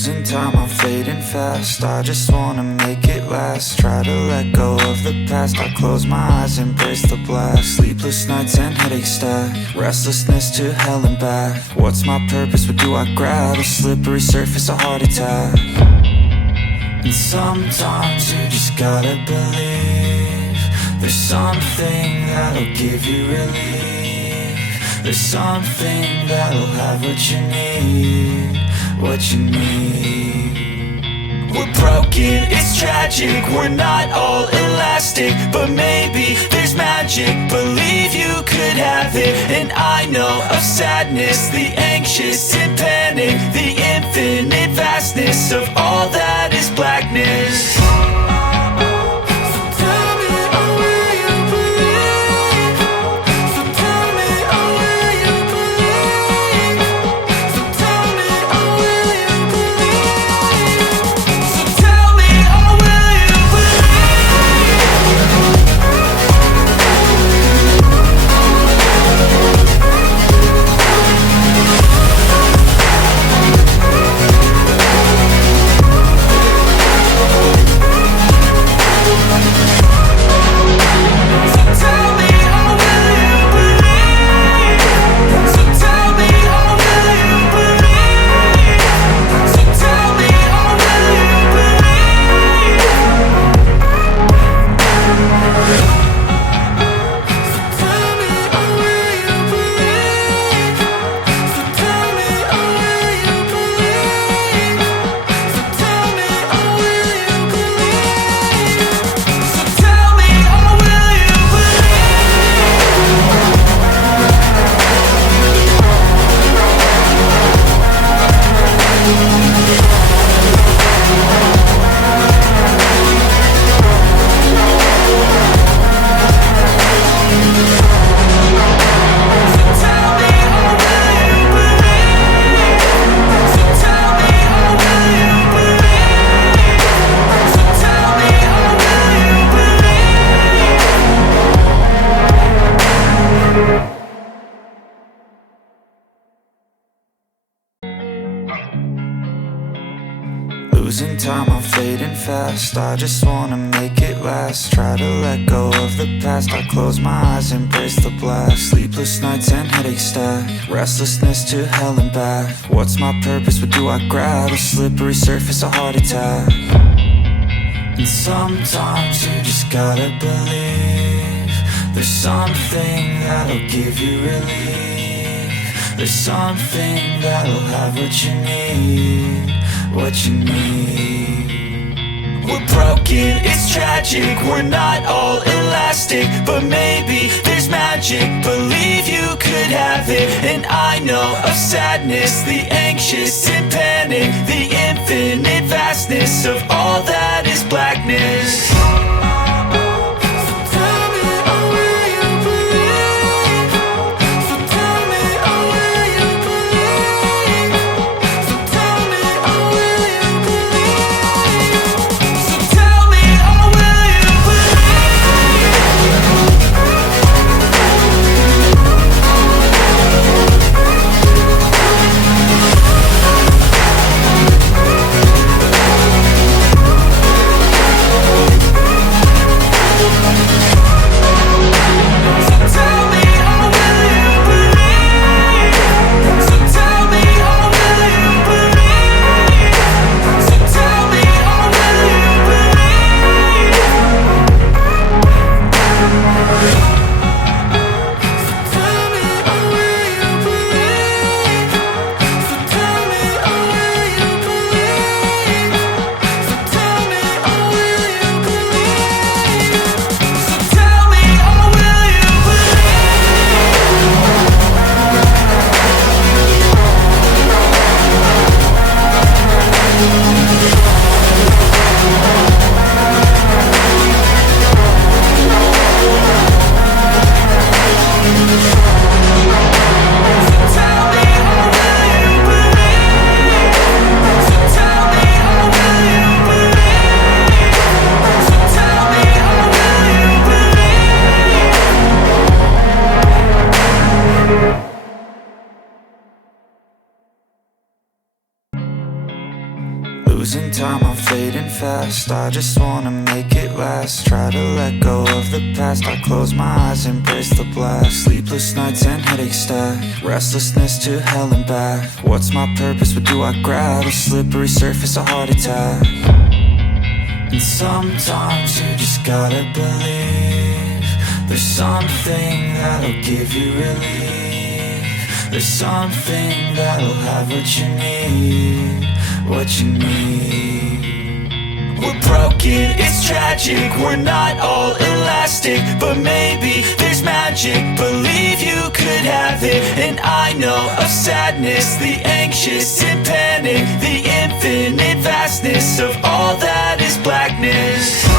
Losing time, I'm fading fast. I just wanna make it last. Try to let go of the past. I close my eyes, embrace the blast. Sleepless nights and headaches stack. Restlessness to hell and back. What's my purpose? What do I grab? A slippery surface, a heart attack. And sometimes you just gotta believe there's something that'll give you relief. There's something that'll have what you need, what you need. We're broken, it's tragic, we're not all elastic, but maybe there's magic. Believe you could have it, and I know of sadness, the anxious and panic, the infinite vastness of all that is blackness. Losing time, I'm fading fast. I just wanna make it last. Try to let go of the past. I close my eyes, embrace the blast. Sleepless nights and headaches stack. Restlessness to hell and back. What's my purpose? What do I grab? A slippery surface, a heart attack. And sometimes you just gotta believe there's something that'll give you relief. There's something that'll have what you need, what you need. We're broken, it's tragic, we're not all elastic, but maybe there's magic. Believe you could have it, and I know of sadness, the anxious and panic, the infinite vastness of all that is blackness. losing time, I'm fading fast. I just wanna make it last. Try to let go of the past. I close my eyes, embrace the blast. Sleepless nights and headache stack. Restlessness to hell and back. What's my purpose, what do I grab? A slippery surface, a heart attack. And sometimes you just gotta believe there's something that'll give you relief. There's something that'll have what you need, what you need. We're broken, it's tragic, we're not all elastic, but maybe there's magic. Believe you could have it. And I know of sadness, the anxious and panic, the infinite vastness of all that is blackness.